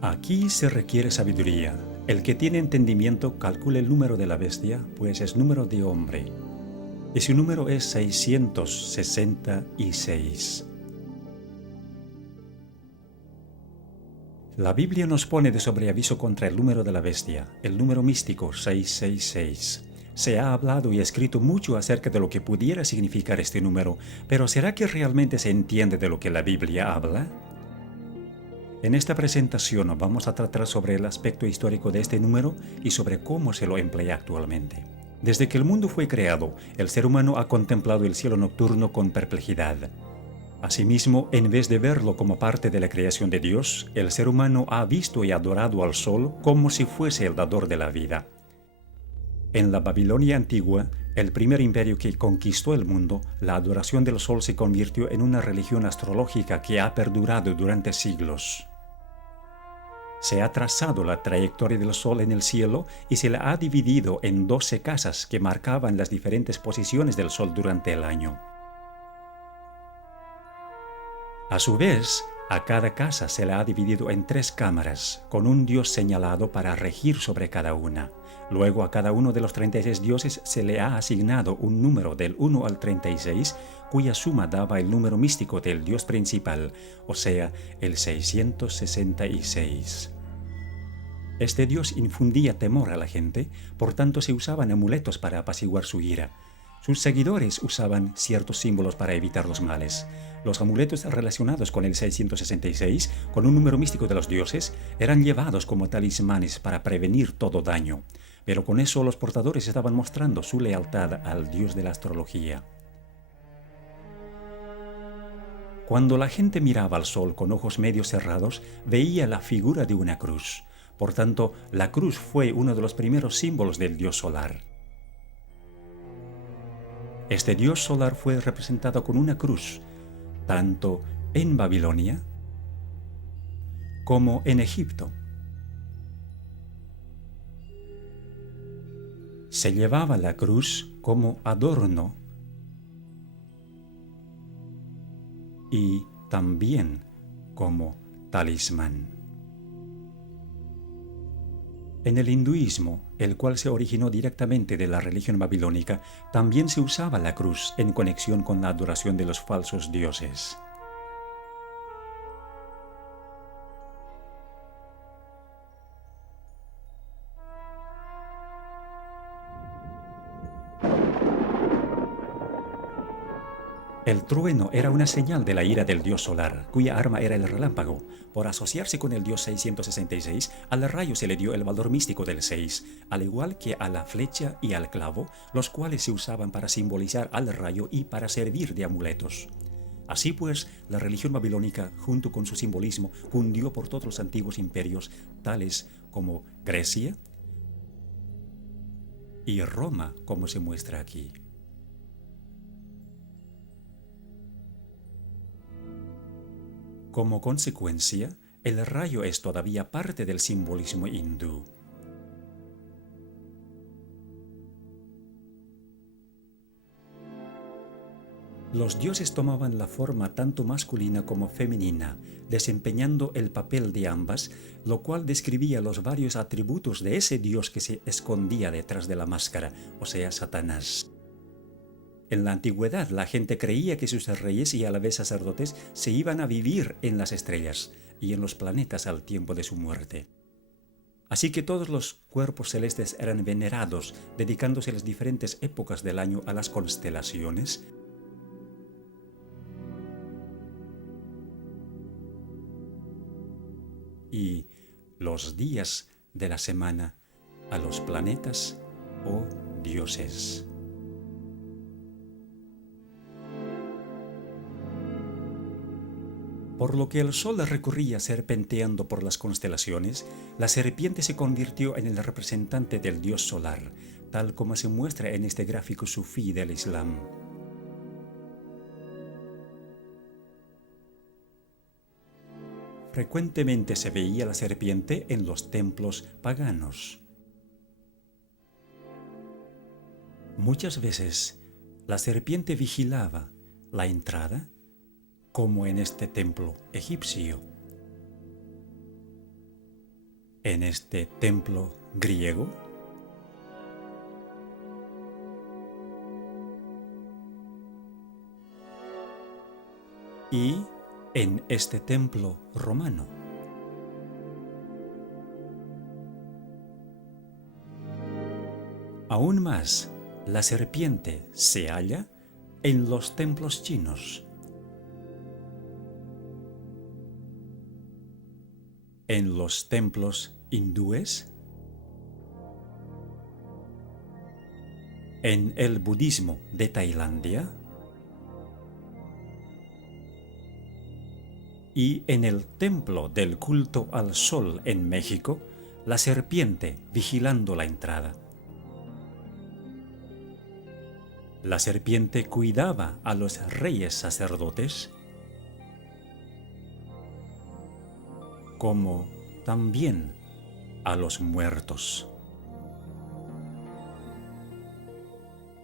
Aquí se requiere sabiduría. El que tiene entendimiento calcula el número de la bestia, pues es número de hombre. Y su número es 666. La Biblia nos pone de sobreaviso contra el número de la bestia, el número místico 666. Se ha hablado y escrito mucho acerca de lo que pudiera significar este número, pero ¿será que realmente se entiende de lo que la Biblia habla? En esta presentación vamos a tratar sobre el aspecto histórico de este número y sobre cómo se lo emplea actualmente. Desde que el mundo fue creado, el ser humano ha contemplado el cielo nocturno con perplejidad. Asimismo, en vez de verlo como parte de la creación de Dios, el ser humano ha visto y adorado al sol como si fuese el dador de la vida. En la Babilonia antigua, el primer imperio que conquistó el mundo, la adoración del sol se convirtió en una religión astrológica que ha perdurado durante siglos. Se ha trazado la trayectoria del sol en el cielo y se la ha dividido en 12 casas que marcaban las diferentes posiciones del sol durante el año. A su vez, a cada casa se la ha dividido en 3 cámaras, con un dios señalado para regir sobre cada una. Luego a cada uno de los 36 dioses se le ha asignado un número del 1 al 36, cuya suma daba el número místico del dios principal, o sea, el 666. Este dios infundía temor a la gente, por tanto se usaban amuletos para apaciguar su ira. Sus seguidores usaban ciertos símbolos para evitar los males. Los amuletos relacionados con el 666, con un número místico de los dioses, eran llevados como talismanes para prevenir todo daño, pero con eso los portadores estaban mostrando su lealtad al dios de la astrología. Cuando la gente miraba al sol con ojos medio cerrados, veía la figura de una cruz. Por tanto, la cruz fue uno de los primeros símbolos del dios solar. Este dios solar fue representado con una cruz, tanto en Babilonia como en Egipto. Se llevaba la cruz como adorno y también como talismán. En el hinduismo, el cual se originó directamente de la religión babilónica, también se usaba la cruz en conexión con la adoración de los falsos dioses. El trueno era una señal de la ira del dios solar, cuya arma era el relámpago. Por asociarse con el dios 666, al rayo se le dio el valor místico del 6, al igual que a la flecha y al clavo, los cuales se usaban para simbolizar al rayo y para servir de amuletos. Así pues, la religión babilónica, junto con su simbolismo, cundió por todos los antiguos imperios, tales como Grecia y Roma, como se muestra aquí. Como consecuencia, el rayo es todavía parte del simbolismo hindú. Los dioses tomaban la forma tanto masculina como femenina, desempeñando el papel de ambas, lo cual describía los varios atributos de ese dios que se escondía detrás de la máscara, o sea, Satanás. En la antigüedad, la gente creía que sus reyes y a la vez sacerdotes se iban a vivir en las estrellas y en los planetas al tiempo de su muerte. Así que todos los cuerpos celestes eran venerados, dedicándose las diferentes épocas del año a las constelaciones, y los días de la semana a los planetas o dioses. Por lo que el sol recorría serpenteando por las constelaciones, la serpiente se convirtió en el representante del dios solar, tal como se muestra en este gráfico sufí del Islam. Frecuentemente se veía la serpiente en los templos paganos. Muchas veces la serpiente vigilaba la entrada, como en este templo egipcio. en este templo griego y en este templo romano. Aún más, la serpiente se halla en los templos chinos, en los templos hindúes, en el budismo de Tailandia y en el templo del culto al sol en México, la serpiente vigilando la entrada. La serpiente cuidaba a los reyes sacerdotes, como también a los muertos.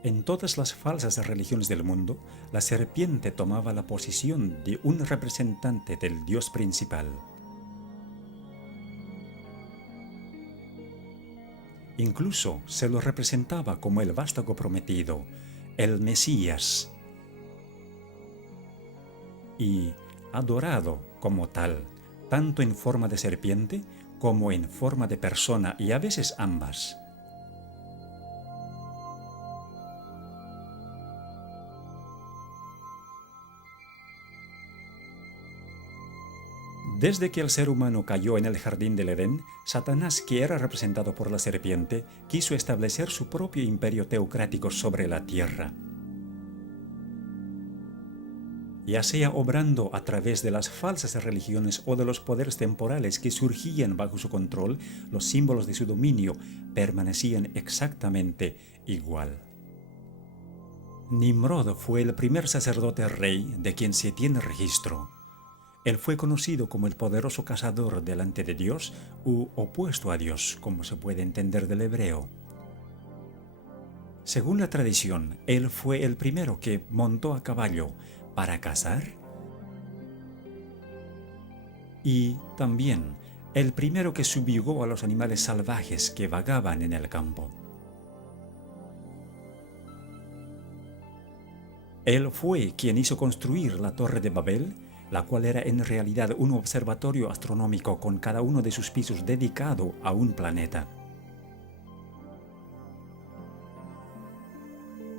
En todas las falsas religiones del mundo, la serpiente tomaba la posición de un representante del Dios principal. Incluso se lo representaba como el vástago prometido, el Mesías, y adorado como tal, tanto en forma de serpiente como en forma de persona, y a veces ambas. Desde que el ser humano cayó en el jardín del Edén, Satanás, que era representado por la serpiente, quiso establecer su propio imperio teocrático sobre la tierra. Ya sea obrando a través de las falsas religiones o de los poderes temporales que surgían bajo su control, los símbolos de su dominio permanecían exactamente igual. Nimrod fue el primer sacerdote rey de quien se tiene registro. Él fue conocido como el poderoso cazador delante de Dios u opuesto a Dios, como se puede entender del hebreo. Según la tradición, él fue el primero que montó a caballo para cazar y también el primero que subjugó a los animales salvajes que vagaban en el campo. Él fue quien hizo construir la Torre de Babel, la cual era en realidad un observatorio astronómico con cada uno de sus pisos dedicado a un planeta.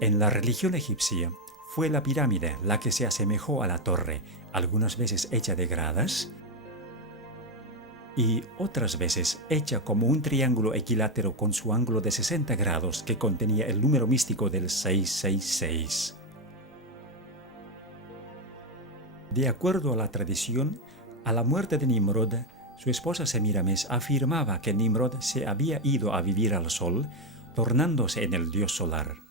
En la religión egipcia, fue la pirámide la que se asemejó a la torre, algunas veces hecha de gradas y otras veces hecha como un triángulo equilátero con su ángulo de 60 grados que contenía el número místico del 666. De acuerdo a la tradición, a la muerte de Nimrod, su esposa Semiramis afirmaba que Nimrod se había ido a vivir al sol, tornándose en el dios solar.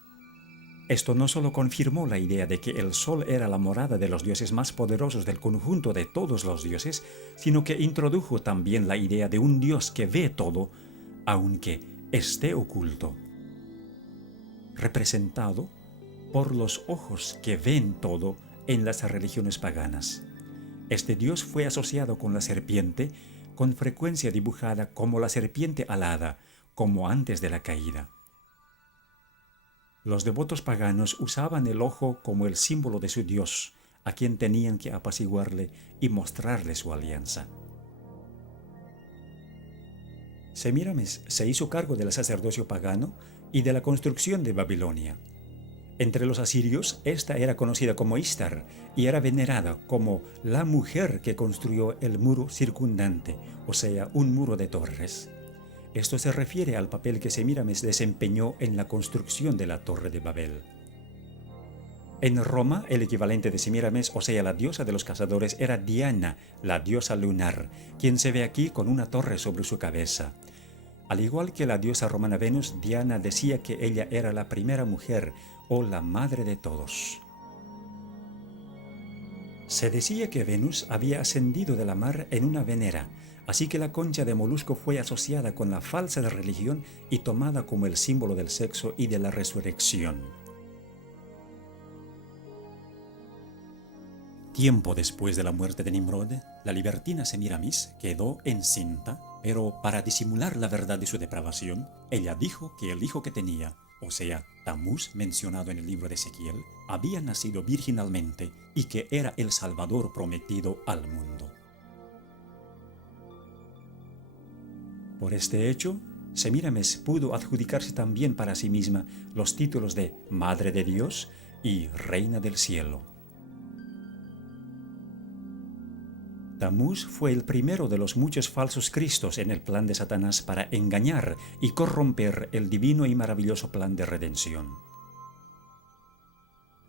Esto no solo confirmó la idea de que el sol era la morada de los dioses más poderosos del conjunto de todos los dioses, sino que introdujo también la idea de un dios que ve todo, aunque esté oculto, representado por los ojos que ven todo en las religiones paganas. Este dios fue asociado con la serpiente, con frecuencia dibujada como la serpiente alada, como antes de la caída. Los devotos paganos usaban el ojo como el símbolo de su dios, a quien tenían que apaciguarle y mostrarle su alianza. Semíramis se hizo cargo del sacerdocio pagano y de la construcción de Babilonia. Entre los asirios, esta era conocida como Istar y era venerada como la mujer que construyó el muro circundante, o sea, un muro de torres. Esto se refiere al papel que Semíramis desempeñó en la construcción de la Torre de Babel. En Roma, el equivalente de Semíramis, o sea, la diosa de los cazadores, era Diana, la diosa lunar, quien se ve aquí con una torre sobre su cabeza. Al igual que la diosa romana Venus, Diana decía que ella era la primera mujer o la madre de todos. Se decía que Venus había ascendido de la mar en una venera, así que la concha de molusco fue asociada con la falsa religión y tomada como el símbolo del sexo y de la resurrección. Tiempo después de la muerte de Nimrod, la libertina Semíramis quedó encinta Pero para disimular la verdad de su depravación, ella dijo que el hijo que tenía, o sea, Tamuz mencionado en el libro de Ezequiel, había nacido virginalmente y que era el Salvador prometido al mundo. Por este hecho, Semíramis pudo adjudicarse también para sí misma los títulos de Madre de Dios y Reina del Cielo. Tamuz fue el primero de los muchos falsos cristos en el plan de Satanás para engañar y corromper el divino y maravilloso plan de redención.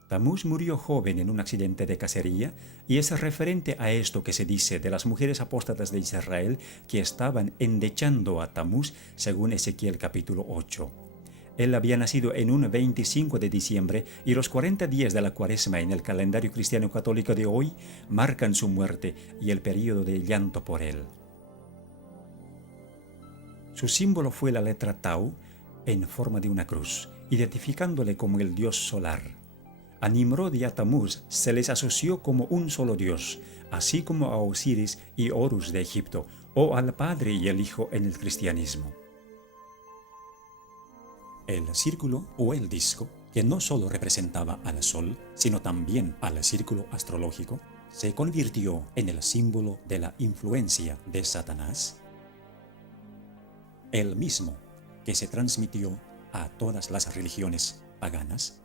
Tamuz murió joven en un accidente de cacería y es referente a esto que se dice de las mujeres apóstatas de Israel que estaban endechando a Tamuz según Ezequiel capítulo 8. Él había nacido en un 25 de diciembre y los 40 días de la Cuaresma en el calendario cristiano católico de hoy marcan su muerte y el período de llanto por él. Su símbolo fue la letra Tau en forma de una cruz, identificándole como el dios solar. A Nimrod y a Tamuz se les asoció como un solo dios, así como a Osiris y Horus de Egipto, o al Padre y el Hijo en el cristianismo. El círculo o el disco, que no solo representaba al Sol, sino también al círculo astrológico, se convirtió en el símbolo de la influencia de Satanás, el mismo que se transmitió a todas las religiones paganas,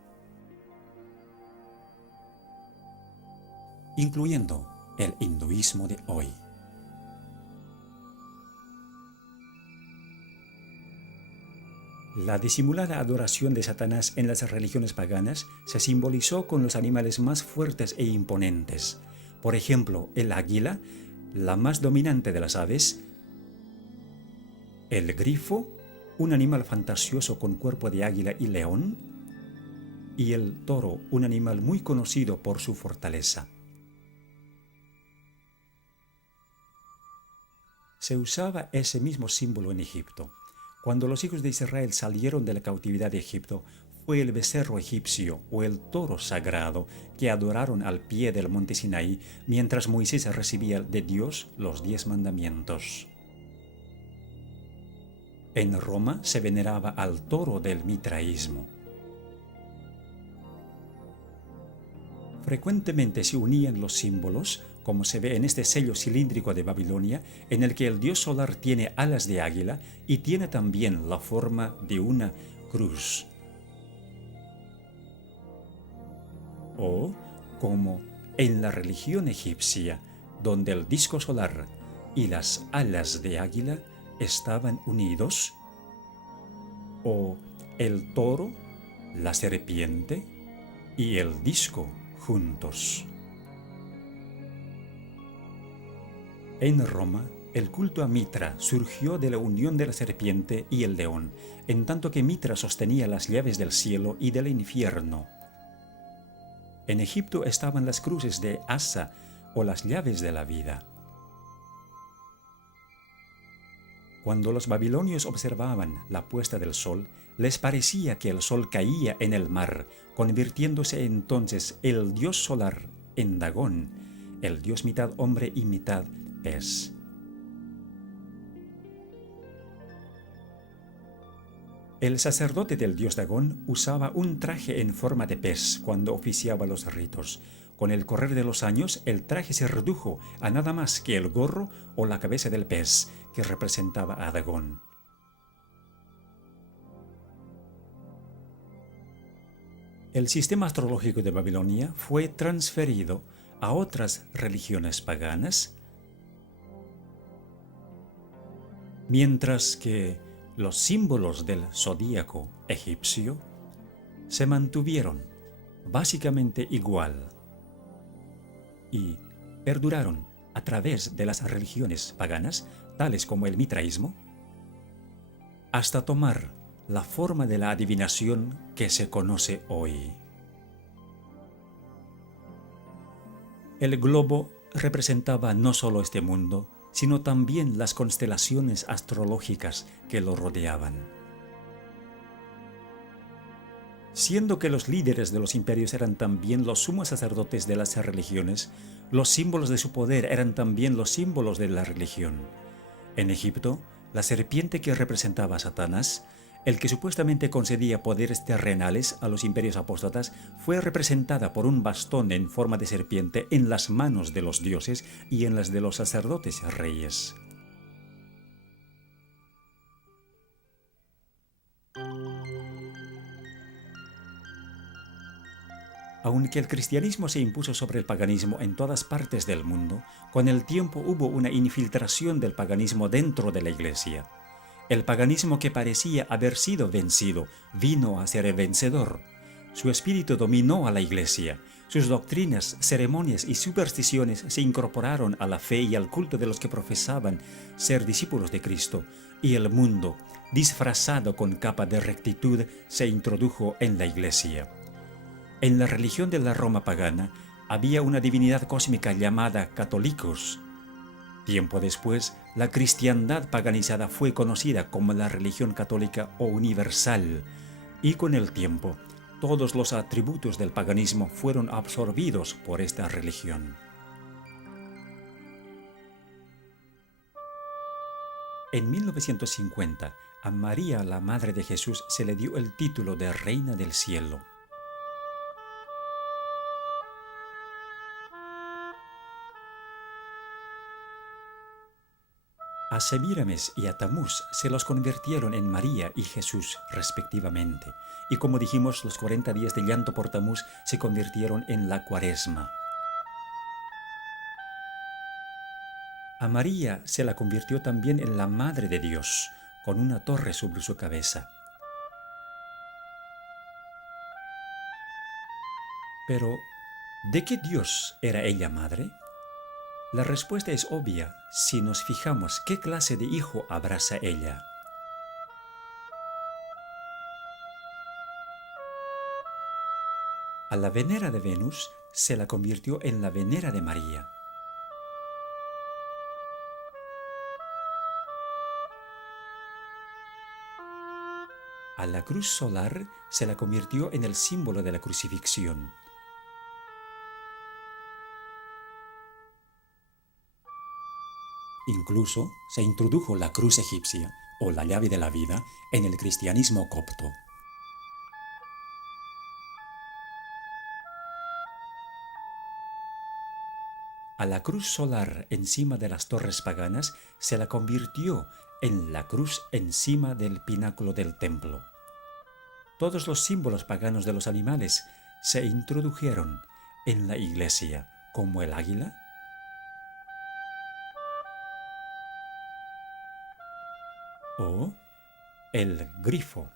incluyendo el hinduismo de hoy. La disimulada adoración de Satanás en las religiones paganas se simbolizó con los animales más fuertes e imponentes. Por ejemplo, el águila, la más dominante de las aves, el grifo, un animal fantasioso con cuerpo de águila y león, y el toro, un animal muy conocido por su fortaleza. Se usaba ese mismo símbolo en Egipto. Cuando los hijos de Israel salieron de la cautividad de Egipto, fue el becerro egipcio o el toro sagrado que adoraron al pie del monte Sinaí mientras Moisés recibía de Dios los 10 mandamientos. En Roma se veneraba al toro del mitraísmo. Frecuentemente se unían los símbolos, como se ve en este sello cilíndrico de Babilonia, en el que el dios solar tiene alas de águila y tiene también la forma de una cruz. O como en la religión egipcia, donde el disco solar y las alas de águila estaban unidos, o el toro, la serpiente y el disco juntos. En Roma, el culto a Mitra surgió de la unión de la serpiente y el león, en tanto que Mitra sostenía las llaves del cielo y del infierno. En Egipto estaban las cruces de Asa o las llaves de la vida. Cuando los babilonios observaban la puesta del sol, les parecía que el sol caía en el mar, convirtiéndose entonces el dios solar en Dagón, el dios mitad hombre y mitad pez. El sacerdote del dios Dagón usaba un traje en forma de pez cuando oficiaba los ritos. Con el correr de los años, el traje se redujo a nada más que el gorro o la cabeza del pez, que representaba a Dagón. El sistema astrológico de Babilonia fue transferido a otras religiones paganas, mientras que los símbolos del zodíaco egipcio se mantuvieron básicamente igual y perduraron a través de las religiones paganas, tales como el mitraísmo, hasta tomar la forma de la adivinación que se conoce hoy. El globo representaba no solo este mundo, sino también las constelaciones astrológicas que lo rodeaban. Siendo que los líderes de los imperios eran también los sumos sacerdotes de las religiones, los símbolos de su poder eran también los símbolos de la religión. En Egipto, la serpiente que representaba a Satanás, el que supuestamente concedía poderes terrenales a los imperios apóstatas, fue representada por un bastón en forma de serpiente en las manos de los dioses y en las de los sacerdotes reyes. Aunque el cristianismo se impuso sobre el paganismo en todas partes del mundo, con el tiempo hubo una infiltración del paganismo dentro de la Iglesia. El paganismo que parecía haber sido vencido vino a ser el vencedor. Su espíritu dominó a la Iglesia. Sus doctrinas, ceremonias y supersticiones se incorporaron a la fe y al culto de los que profesaban ser discípulos de Cristo, y el mundo, disfrazado con capa de rectitud, se introdujo en la Iglesia. En la religión de la Roma pagana había una divinidad cósmica llamada Catholicos. Tiempo después, la cristiandad paganizada fue conocida como la religión católica o universal, y con el tiempo, todos los atributos del paganismo fueron absorbidos por esta religión. En 1950, a María, la Madre de Jesús, se le dio el título de Reina del Cielo. A Semíramis y a Tamuz se los convirtieron en María y Jesús respectivamente, y como dijimos, los 40 días de llanto por Tamuz se convirtieron en la Cuaresma. A María se la convirtió también en la Madre de Dios, con una torre sobre su cabeza. Pero, ¿de qué Dios era ella madre? La respuesta es obvia si nos fijamos qué clase de hijo abraza ella. A la Venera de Venus se la convirtió en la Venera de María. A la cruz solar se la convirtió en el símbolo de la crucifixión. Incluso se introdujo la cruz egipcia, o la llave de la vida, en el cristianismo copto. A la cruz solar encima de las torres paganas se la convirtió en la cruz encima del pináculo del templo. Todos los símbolos paganos de los animales se introdujeron en la iglesia, como el águila, o el grifo.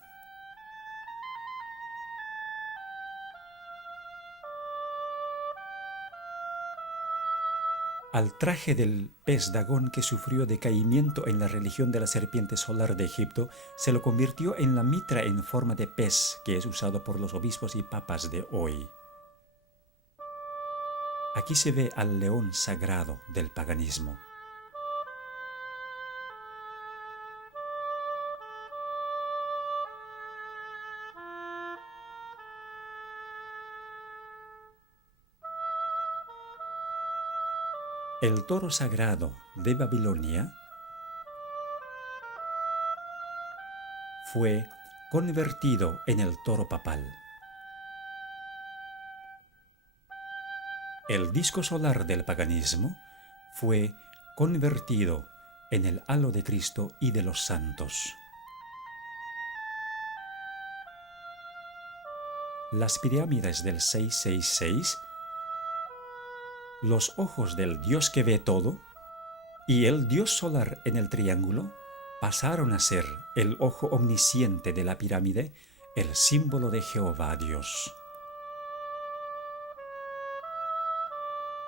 Al traje del pez Dagón que sufrió decaimiento en la religión de la serpiente solar de Egipto, se lo convirtió en la mitra en forma de pez que es usado por los obispos y papas de hoy. Aquí se ve al león sagrado del paganismo. El toro sagrado de Babilonia fue convertido en el toro papal. El disco solar del paganismo fue convertido en el halo de Cristo y de los santos. Las pirámides del 666, los ojos del Dios que ve todo, y el Dios solar en el triángulo pasaron a ser el ojo omnisciente de la pirámide, el símbolo de Jehová Dios.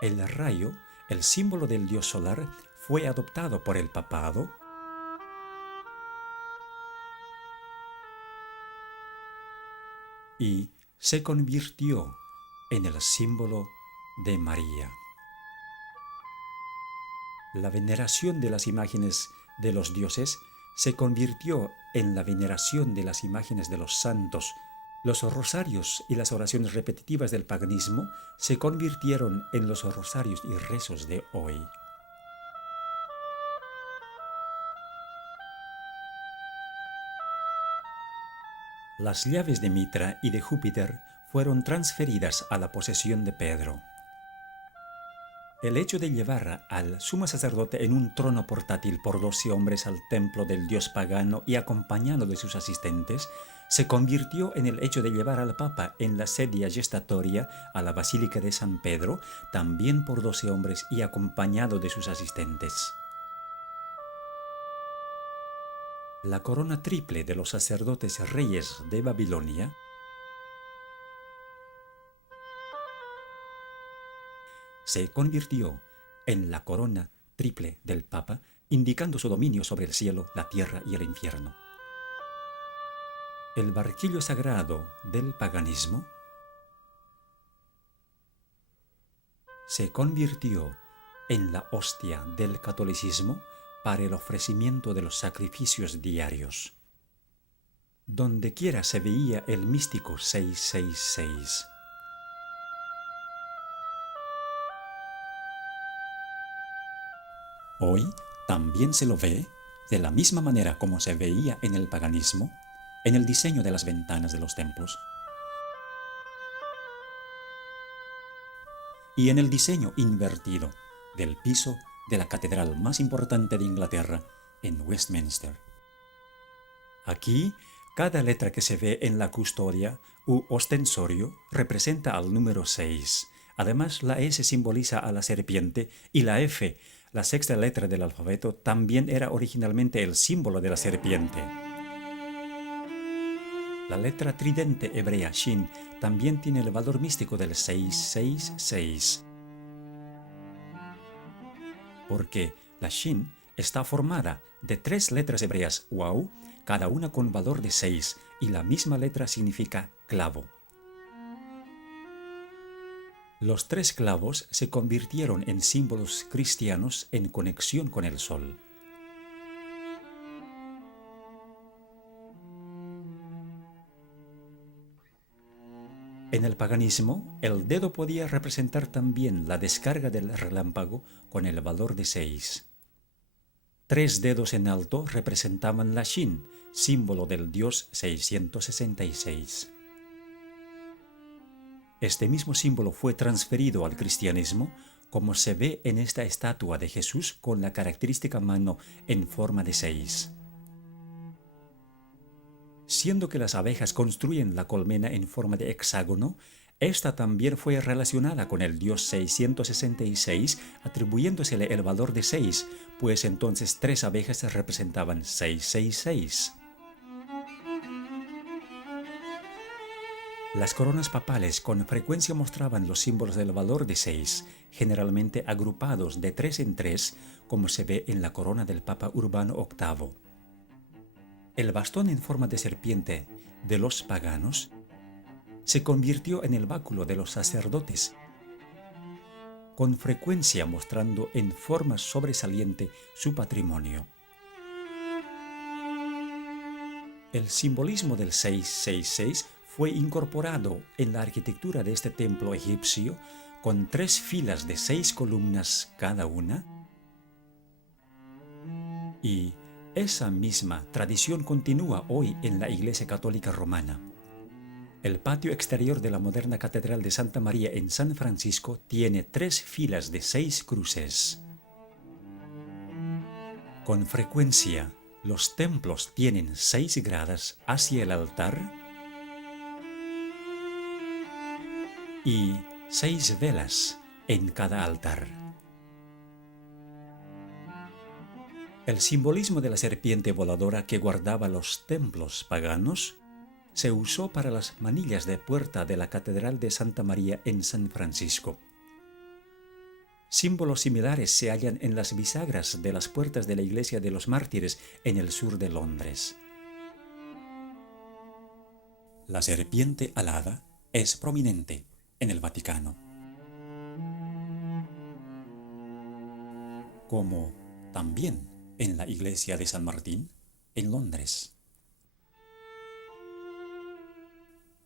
El rayo, el símbolo del Dios solar, fue adoptado por el papado y se convirtió en el símbolo de María. La veneración de las imágenes de los dioses se convirtió en la veneración de las imágenes de los santos. Los rosarios y las oraciones repetitivas del paganismo se convirtieron en los rosarios y rezos de hoy. Las llaves de Mitra y de Júpiter fueron transferidas a la posesión de Pedro. El hecho de llevar al sumo sacerdote en un trono portátil por 12 hombres al templo del dios pagano y acompañado de sus asistentes, se convirtió en el hecho de llevar al Papa en la sedia gestatoria a la Basílica de San Pedro, también por 12 hombres y acompañado de sus asistentes. La corona triple de los sacerdotes reyes de Babilonia se convirtió en la corona triple del Papa, indicando su dominio sobre el cielo, la tierra y el infierno. El barquillo sagrado del paganismo se convirtió en la hostia del catolicismo para el ofrecimiento de los sacrificios diarios. Dondequiera se veía el místico 666. Hoy también se lo ve de la misma manera como se veía en el paganismo, en el diseño de las ventanas de los templos y en el diseño invertido del piso de la catedral más importante de Inglaterra, en Westminster. Aquí, cada letra que se ve en la custodia u ostensorio representa al número 6. Además, la S simboliza a la serpiente y la F, la sexta letra del alfabeto, también era originalmente el símbolo de la serpiente. La letra tridente hebrea Shin también tiene el valor místico del 666, porque la Shin está formada de 3 letras hebreas Wow, cada una con valor de 6, y la misma letra significa clavo. Los 3 clavos se convirtieron en símbolos cristianos en conexión con el sol. En el paganismo, el dedo podía representar también la descarga del relámpago con el valor de 6. 3 dedos en alto representaban la Shin, símbolo del dios 666. Este mismo símbolo fue transferido al cristianismo, como se ve en esta estatua de Jesús con la característica mano en forma de 6. Siendo que las abejas construyen la colmena en forma de hexágono, esta también fue relacionada con el dios 666, atribuyéndosele el valor de 6, pues entonces 3 abejas representaban 666. Las coronas papales con frecuencia mostraban los símbolos del valor de 6, generalmente agrupados de 3 en 3, como se ve en la corona del Papa Urbano VIII. El bastón en forma de serpiente de los paganos se convirtió en el báculo de los sacerdotes, con frecuencia mostrando en forma sobresaliente su patrimonio. El simbolismo del 666 fue incorporado en la arquitectura de este templo egipcio con 3 filas de 6 columnas cada una, y esa misma tradición continúa hoy en la Iglesia Católica Romana. El patio exterior de la moderna Catedral de Santa María en San Francisco tiene 3 filas de 6 cruces. Con frecuencia, los templos tienen 6 gradas hacia el altar y 6 velas en cada altar. El simbolismo de la serpiente voladora que guardaba los templos paganos se usó para las manillas de puerta de la Catedral de Santa María en San Francisco. Símbolos similares se hallan en las bisagras de las puertas de la Iglesia de los Mártires en el sur de Londres. La serpiente alada es prominente en el Vaticano, como también en la Iglesia de San Martín en Londres.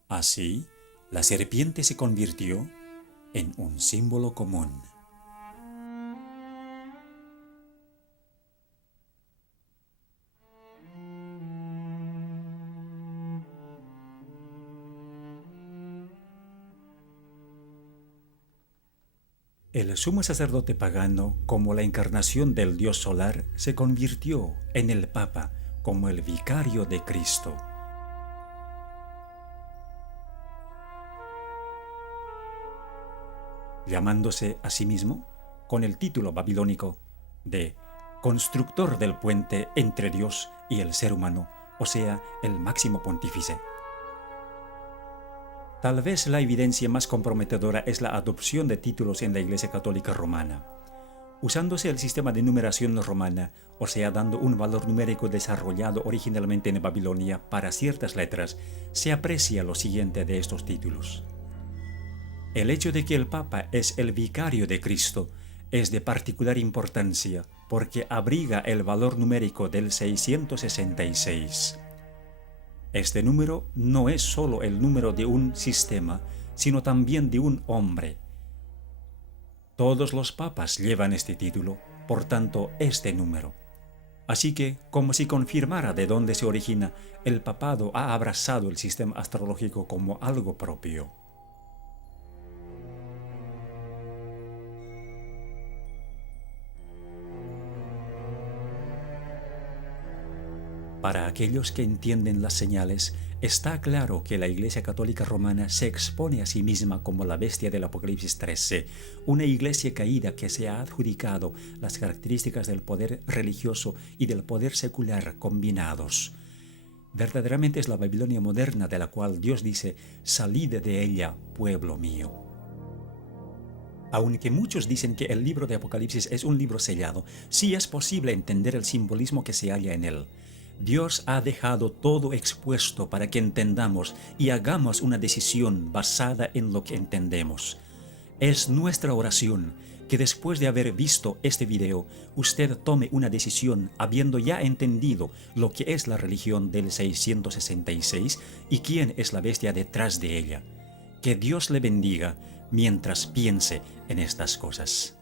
Así, la serpiente se convirtió en un símbolo común. El sumo sacerdote pagano, como la encarnación del dios solar, se convirtió en el Papa como el vicario de Cristo. Llamándose a sí mismo con el título babilónico de constructor del puente entre Dios y el ser humano, o sea, el máximo pontífice. Tal vez la evidencia más comprometedora es la adopción de títulos en la Iglesia Católica Romana. Usándose el sistema de numeración romana, o sea, dando un valor numérico desarrollado originalmente en Babilonia para ciertas letras, se aprecia lo siguiente de estos títulos. El hecho de que el Papa es el vicario de Cristo es de particular importancia porque abriga el valor numérico del 666. Este número no es solo el número de un sistema, sino también de un hombre. Todos los papas llevan este título, por tanto, este número. Así que, como si confirmara de dónde se origina, el papado ha abrazado el sistema astrológico como algo propio. Para aquellos que entienden las señales, está claro que la Iglesia Católica Romana se expone a sí misma como la bestia del Apocalipsis 13, una iglesia caída que se ha adjudicado las características del poder religioso y del poder secular combinados. Verdaderamente es la Babilonia moderna de la cual Dios dice: «Salid de ella, pueblo mío». Aunque muchos dicen que el libro de Apocalipsis es un libro sellado, sí es posible entender el simbolismo que se halla en él. Dios ha dejado todo expuesto para que entendamos y hagamos una decisión basada en lo que entendemos. Es nuestra oración que después de haber visto este video, usted tome una decisión habiendo ya entendido lo que es la religión del 666 y quién es la bestia detrás de ella. Que Dios le bendiga mientras piense en estas cosas.